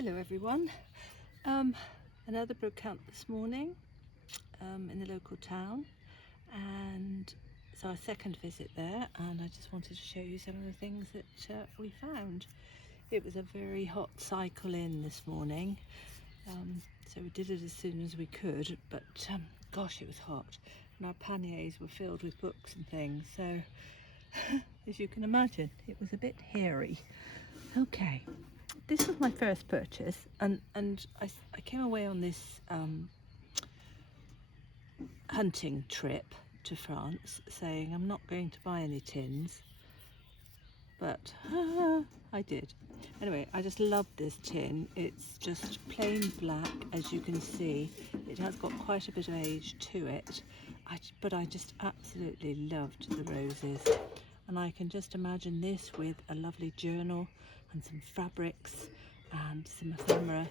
Hello everyone. Another brocante this morning in the local town, and so our second visit there, and I just wanted to show you some of the things that we found. It was a very hot cycle in this morning, so we did it as soon as we could, but gosh, it was hot, and our panniers were filled with books and things, so as you can imagine, it was a bit hairy. Okay, this was my first purchase, and I came away on this hunting trip to France saying I'm not going to buy any tins, but I did. Anyway, I just love this tin. It's just plain black, as you can see. It has got quite a bit of age to it, but I just absolutely loved the roses, and I can just imagine this with a lovely journal and some fabrics and some ephemera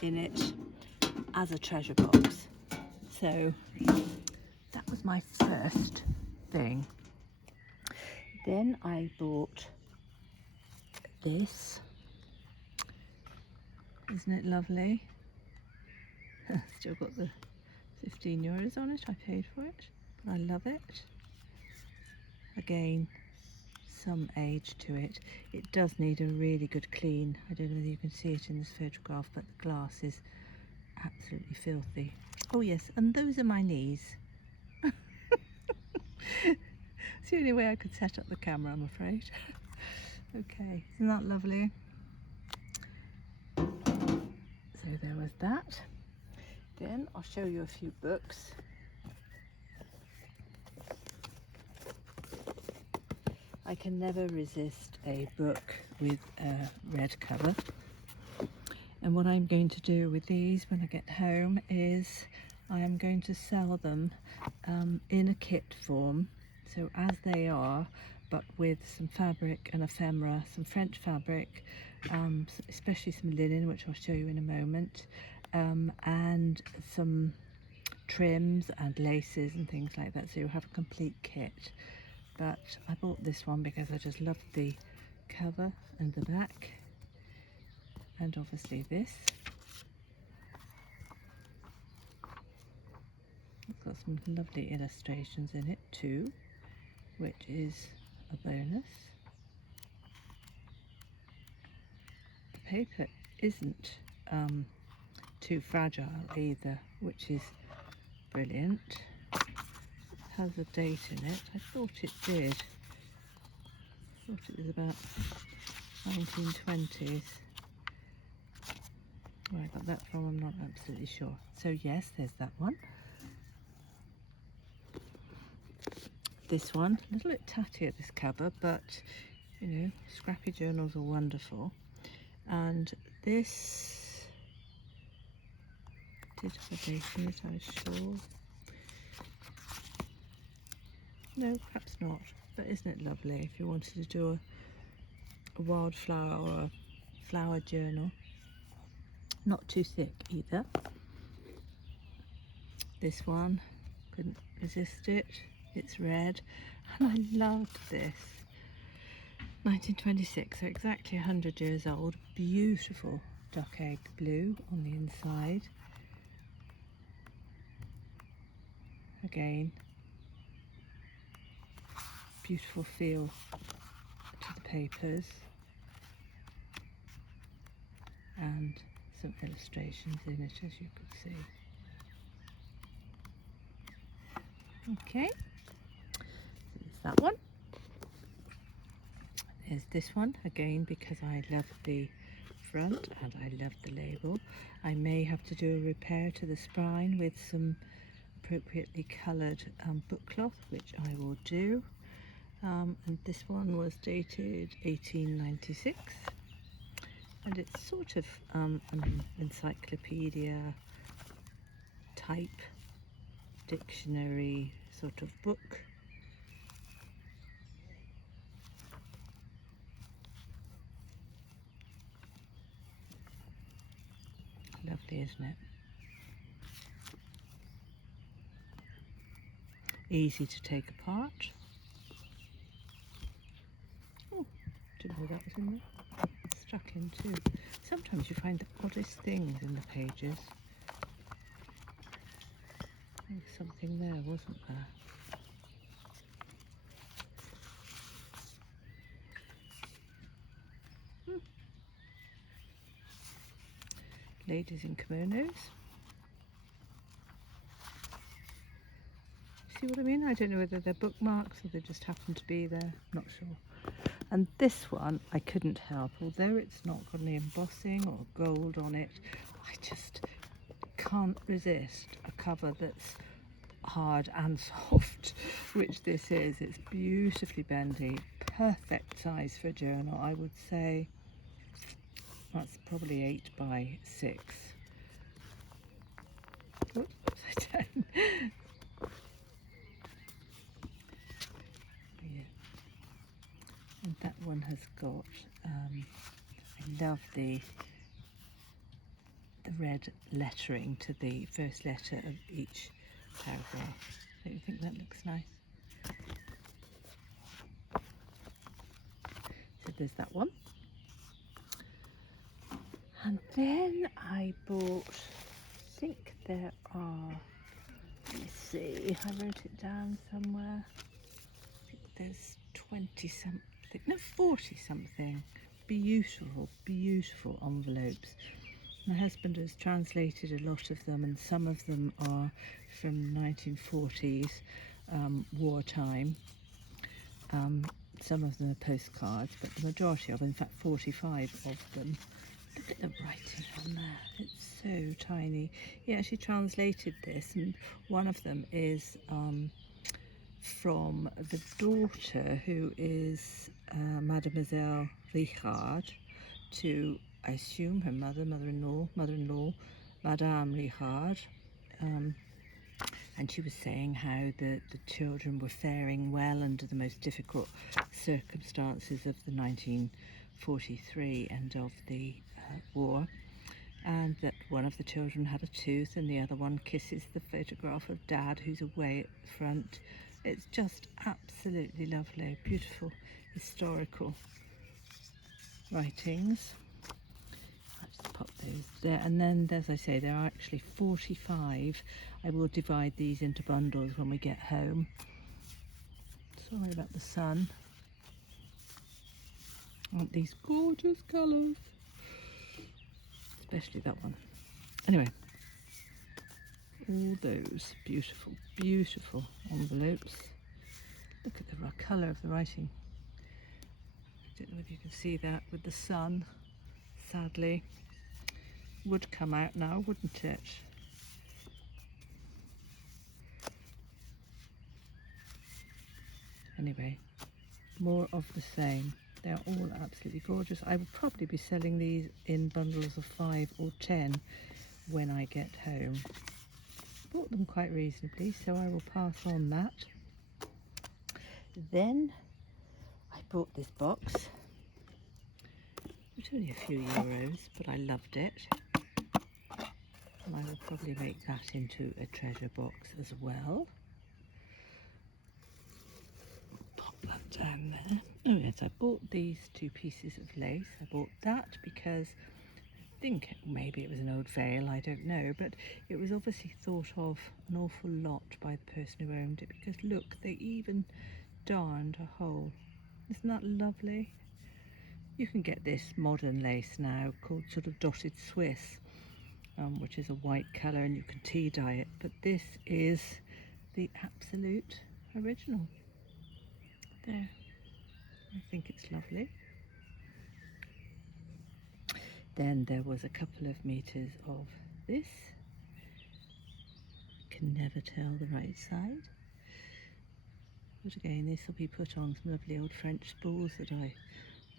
in it as a treasure box. So that was my first thing. Then I bought this. Isn't it lovely? Still got the 15 euros on it. I paid for it, but I love it. Again, some age to it. It does need a really good clean. I don't know whether you can see it in this photograph, but the glass is absolutely filthy. Oh yes, and those are my knees. It's the only way I could set up the camera, I'm afraid. Okay, isn't that lovely? So there was that. Then I'll show you a few books. I can never resist a book with a red cover. And what I'm going to do with these when I get home is I am going to sell them in a kit form, so as they are, but with some fabric and ephemera, some French fabric, especially some linen, which I'll show you in a moment, and some trims and laces and things like that, so you'll have a complete kit. But I bought this one because I just loved the cover and the back, and obviously this. It's got some lovely illustrations in it too, which is a bonus. The paper isn't too fragile either, which is brilliant. It has a date in it. I thought it did. I thought it was about 1920s. Where I got that from, I'm not absolutely sure. So yes, there's that one. This one, a little bit tatty at this cover, but you know, scrappy journals are wonderful. And this did have a date in it, I was sure. No, perhaps not, but isn't it lovely if you wanted to do a wildflower or a flower journal? Not too thick either. This one, couldn't resist it. It's red, and I loved this. 1926, so exactly 100 years old. Beautiful duck egg blue on the inside. Again, beautiful feel to the papers, and some illustrations in it, as you could see. Okay, there's that one. There's this one, again, because I love the front and I love the label. I may have to do a repair to the spine with some appropriately coloured book cloth, which I will do. And this one was dated 1896, and it's sort of an encyclopedia type dictionary sort of book. Lovely, isn't it? Easy to take apart. Oh, didn't know that was in there. stuck in too. Sometimes you find the oddest things in the pages. There was something there, wasn't there? Ladies in kimonos. See what I mean? I don't know whether they're bookmarks or they just happen to be there. Not sure. And this one I couldn't help, although it's not got any embossing or gold on it. I just can't resist a cover that's hard and soft, which this is. It's beautifully bendy, perfect size for a journal. I would say that's probably 8 by 6. Oops, upside down. Yeah. And that one has got, I love the red lettering to the first letter of each paragraph. Don't you think that looks nice? So there's that one. And then I bought, I think there are, let me see, I wrote it down somewhere. I think there's 20 something, no, 40 something beautiful, beautiful envelopes. My husband has translated a lot of them, and some of them are from 1940s wartime. Some of them are postcards, but the majority of them, in fact 45 of them. Look at the writing on there, it's so tiny. He actually translated this, and one of them is from the daughter, who is Mademoiselle Richard, to, I assume, her mother-in-law, Madame Richard. And she was saying how the children were faring well under the most difficult circumstances of the 1943 end of the war, and that one of the children had a tooth and the other one kisses the photograph of Dad, who's away at the front. It's just absolutely lovely, beautiful historical writings. I'll just pop those there, and then, as I say, there are actually 45. I will divide these into bundles when we get home. Sorry about the sun. Aren't these gorgeous colours? Especially that one. Anyway, all those beautiful, beautiful envelopes. Look at the colour of the writing. I don't know if you can see that with the sun, sadly. Would come out now, wouldn't it? Anyway, more of the same. They're all absolutely gorgeous. I will probably be selling these in bundles of 5 or 10 when I get home. Bought them quite reasonably, so I will pass on that. Then I bought this box. It was only a few euros, but I loved it. And I will probably make that into a treasure box as well. Pop that down there. Oh yes, I bought these 2 pieces of lace. I bought that because I think maybe it was an old veil, I don't know, but it was obviously thought of an awful lot by the person who owned it, because look, they even darned a hole. Isn't that lovely? You can get this modern lace now called sort of dotted Swiss, which is a white colour, and you can tea dye it, but this is the absolute original. There, I think it's lovely. Then there was a couple of meters of this. Can never tell the right side. But again, this will be put on some lovely old French spools that I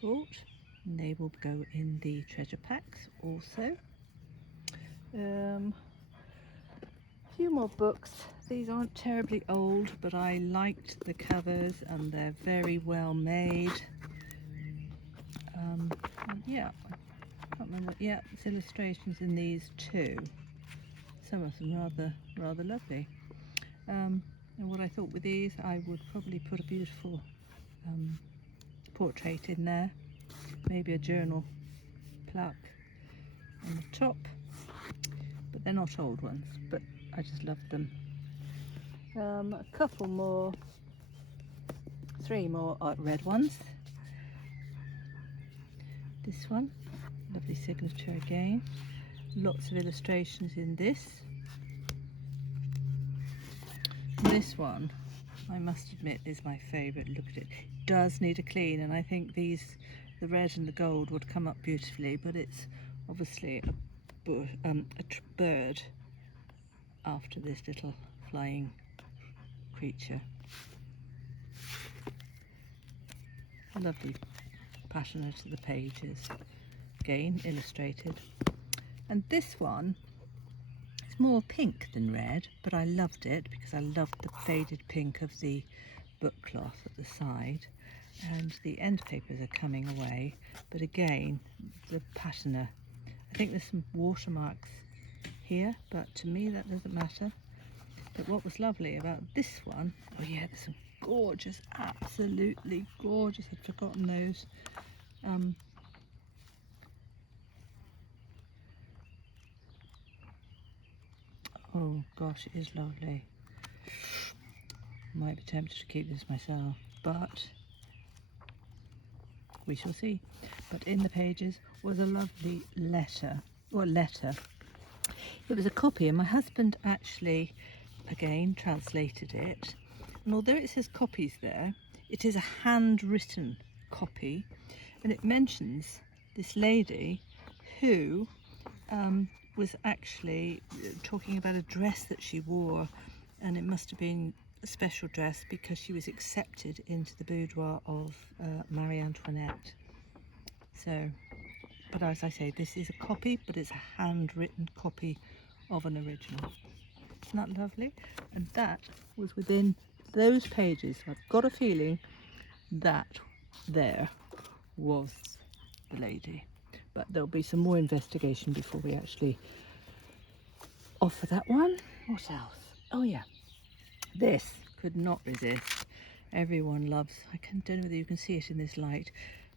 bought, and they will go in the treasure packs also. A few more books. These aren't terribly old, but I liked the covers and they're very well made. Yeah, I can't remember. Yeah, it's illustrations in these too. Some of them rather lovely. And what I thought with these, I would probably put a beautiful portrait in there, maybe a journal plaque on the top, but they're not old ones, but I just love them. A couple more, 3 more red ones. This one, lovely signature again. Lots of illustrations in this. This one, I must admit, is my favourite. Look at it. It does need a clean, and I think these, the red and the gold, would come up beautifully, but it's obviously a bird after this little flying creature. Lovely patina to the pages, again illustrated. And this one, it's more pink than red, but I loved it because I loved the faded pink of the book cloth at the side, and the end papers are coming away, but again the patina, I think there's some watermarks here, but to me that doesn't matter. But what was lovely about this one, oh yeah, there's some gorgeous, absolutely gorgeous, I'd forgotten those. Oh gosh, it is lovely. Might be tempted to keep this myself, but we shall see. But in the pages was a lovely letter. It was a copy, and my husband actually, again, translated it. And although it says copies there, it is a handwritten copy, and it mentions this lady who was actually talking about a dress that she wore, and it must have been a special dress because she was accepted into the boudoir of Marie Antoinette. So, but as I say, this is a copy, but it's a handwritten copy of an original. Isn't that lovely? And that was within those pages. I've got a feeling that there was the lady, but there'll be some more investigation before we actually offer that one. What else? Oh yeah, this could not resist. Everyone loves, don't know whether you can see it in this light,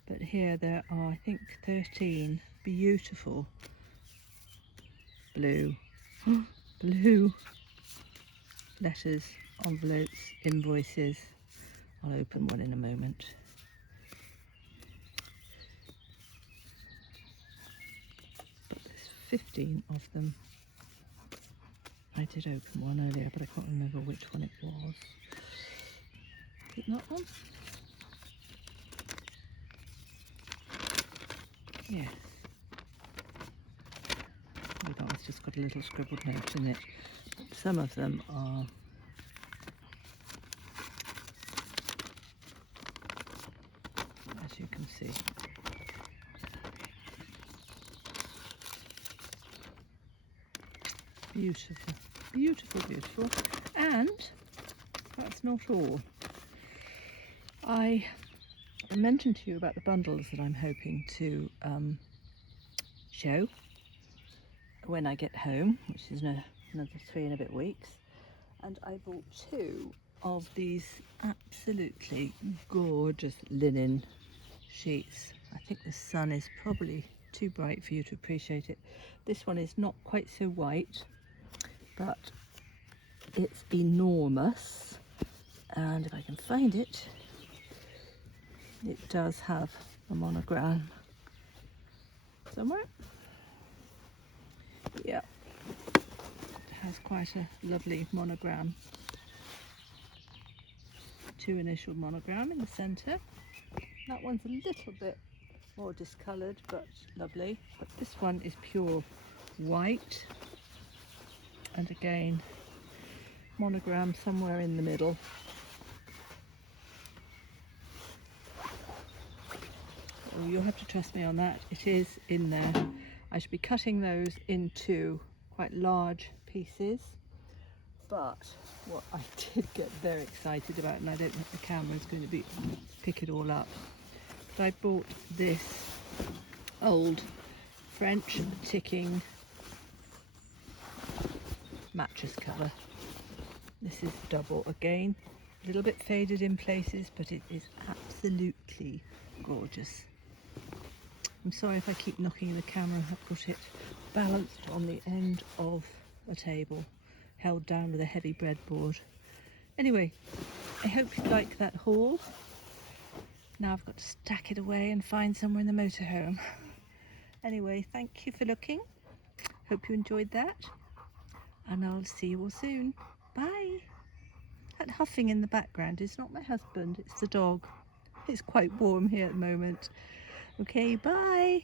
but here there are, I think, 13 beautiful blue letters, envelopes, invoices. I'll open one in a moment. But there's 15 of them. I did open one earlier, but I can't remember which one it was. Is it that one? Yes. Oh, that one's just got a little scribbled note in it. Some of them are as you can see. Beautiful, beautiful, beautiful. And that's not all. I mentioned to you about the bundles that I'm hoping to show when I get home, which is another 3 and a bit weeks. And I bought 2 of these absolutely gorgeous linen sheets. I think the sun is probably too bright for you to appreciate it. This one is not quite so white, but it's enormous, and if I can find it, it does have a monogram somewhere. Yeah, it has quite a lovely monogram, 2 initial monogram in the centre. That one's a little bit more discoloured, but lovely. But this one is pure white, and again monogram somewhere in the middle. Oh, you'll have to trust me on that. It is in there. I should be cutting those into quite large pieces, but what I did get very excited about, and I don't think the camera is going to pick it all up, but I bought this old French ticking mattress cover. This is double, again a little bit faded in places, but it is absolutely gorgeous. I'm sorry if I keep knocking the camera. I've got it balanced on the end of a table, held down with a heavy breadboard. Anyway, I hope you like that haul. Now I've got to stack it away and find somewhere in the motorhome. Anyway, thank you for looking. Hope you enjoyed that. And I'll see you all soon. Bye. That huffing in the background is not my husband, it's the dog. It's quite warm here at the moment. Okay, bye.